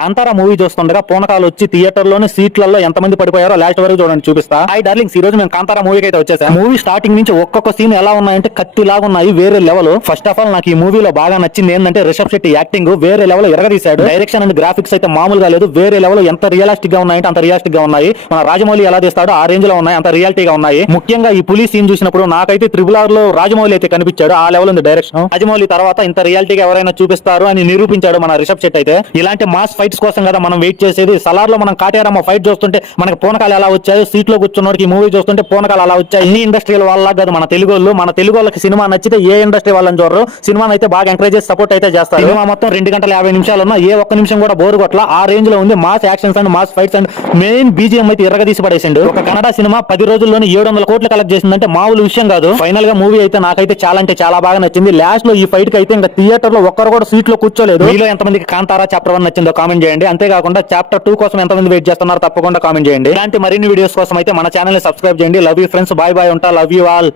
Kantara movie చూస్తుండగా పూనకాలు వచ్చి theatre లోని సీట్లలో ఎంతమంది పడిపోయారో లాస్ట్ వరకు చూడండి చూపిస్తా. హాయ్ డార్లింగ్స్, ఈ రోజు మేము కాంతారా మూవీకి అయితే వచ్చేసాం. మూవీ స్టార్టింగ్ నుంచి ఒక్కొక్క సీన్ ఎలా ఉన్నాయంటే కత్తి లాగా ఉన్నాయి, వేరే లెవెల్. ఫస్ట్ ఆఫ్ ఆల్ నాకు ఈ మూవీలో బాగా నచ్చింది ఏంటంటే రిషబ్ శెట్టి యాక్టింగ్ వేరే లెవెల్ ఎరగదీశాడు. డైరెక్షన్ అండ్ గ్రాఫిక్స్ అయితే మామూలుగా లేదు, వేరే లెవెల్. ఎంత రియలిస్టిక్ గా ఉన్నాయంటే అంత రియలిస్టిక్ గా ఉన్నాయి. మన రాజమౌళి ఎలా తీస్తాడో ఆ రేంజ్ లో ఉన్నాయి, అంత రియాలిటీగా ఉన్నాయి. ముఖ్యంగా ఈ పులి సీన్ చూసినప్పుడు నాకైతే త్రిబుల్ ఆర్ లో రాజమౌళి అయితే కనిపించాడు, ఆ లెవెల్ ఉంది డైరెక్షన్. రాజమౌళి తర్వాత ఇంత రియాలిటీగా ఎవరైనా చూపిస్తారు అని నిరూపించాడు మన రిషబ్ శెట్టి అయితే. ఇలాంటి మాస్ ఫైట్స్ కోసం కదా మనం వెయిట్ చేసేది. సలార్ లో మనం కాటేరమ్మ ఫైట్ చూస్తుంటే మనకు పూనకాలు ఎలా వచ్చాయి, సీట్ లో కూర్చున్నోడికి మూవీ చూస్తుంటే పూనకాలు అలా వచ్చాయి. అన్ని ఇండస్ట్రీల వాళ్ళ కాదు మన తెలుగు వాళ్ళు. మన తెలుగు వాళ్ళకి సినిమా నచ్చితే ఏ ఇండస్ట్రీ వాళ్ళని చూడరు, సినిమాని అయితే బాగా ఎంకరేజ్ చేసి సపోర్ట్ అయితే చేస్తారు. సినిమా మొత్తం 2 గంటల 50 నిమిషాలు ఉన్నా ఏ ఒక్క నిమిషం కూడా బోరు కొట్ల, ఆ రేంజ్ లో ఉంది. Mass actions and mass fights and main BGM అయితే ఎర్రగదీసి పడేసిండు. ఒక కన్నడ సినిమా 10 రోజుల్లోనే 700 కోట్లు కలెక్ట్ చేసిందంటే మామూలు విషయం కాదు. ఫైనల్ గా మూవీ అయితే నాకైతే చాలా అంటే చాలా బాగా నచ్చింది. లాస్ట్ లో ఈ ఫైట్ కి అయితే ఇంకా థియేటర్ లో ఒక్కరు కూడా సీట్ లో కూర్చోలేదు. మీలో ఎంతమందికి కాంతారా చాప్టర్ 1 నచ్చిందో కామెంట్ చేయండి. అంతేకాకుండా చాప్టర్ 2 కోసం ఎంతమంది వెయిట్ చేస్తున్నారో తప్పకుండా కామెంట్ చేయండి. ఇలాంటి మరిన్ని వీడియోస్ కోసం అయితే మన ఛానల్ ని సబ్స్క్రైబ్ చేయండి. Love you friends, bye bye, ఉంటా. Love you all.